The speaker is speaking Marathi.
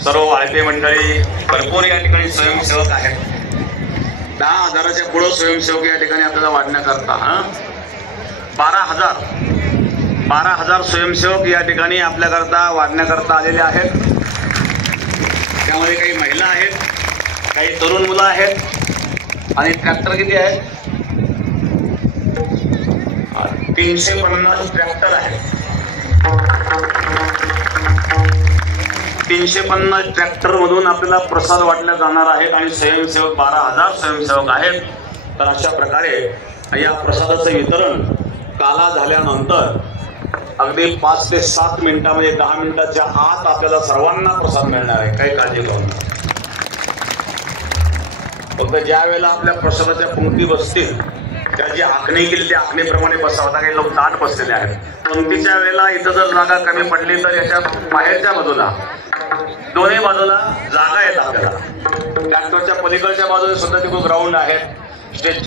सर्व वाळपे मंडळी भरपूर या ठिकाणी स्वयंसेवक आहेत. 10,000च्या पुढे स्वयंसेवक या ठिकाणी आपल्याला वाढण्याकरता 12,000 स्वयंसेवक या ठिकाणी आपल्याकरता वाढण्याकरता आलेले आहेत. त्यामध्ये काही महिला आहेत, काही तरुण मुलं आहेत आणि ट्रॅक्टर किती आहेत? 350 ट्रॅक्टर आहेत. 350 ट्रॅक्टर मधून आपल्याला प्रसाद वाटल्या जाणार आहेत आणि स्वयंसेवक 12,000 स्वयंसेवक आहेत. तर अशा प्रकारे या प्रसादाचं वितरण काला झाल्यानंतर अगदी 5 ते 7 मिनिटांमध्ये 10 मिनिटाच्या आत आपल्याला सर्वांना प्रसाद मिळणार आहे. काही काळजी करू नका. फक्त ज्या वेळेला आपल्या प्रसादाच्या पंक्ती बसतील त्या जी आखणी केली त्या आखणीप्रमाणे बसावं. काही लोक ताट बसलेले आहेत. पंक्तीच्या वेळेला इथं जर जागा कमी पडली तर याच्या बाहेरच्या बाजूला दोन्ही बाजूला जागा आहेत आपल्याला. ट्रॅक्टरच्या पलीकडच्या बाजूला सुद्धा तिथे ग्राउंड आहे.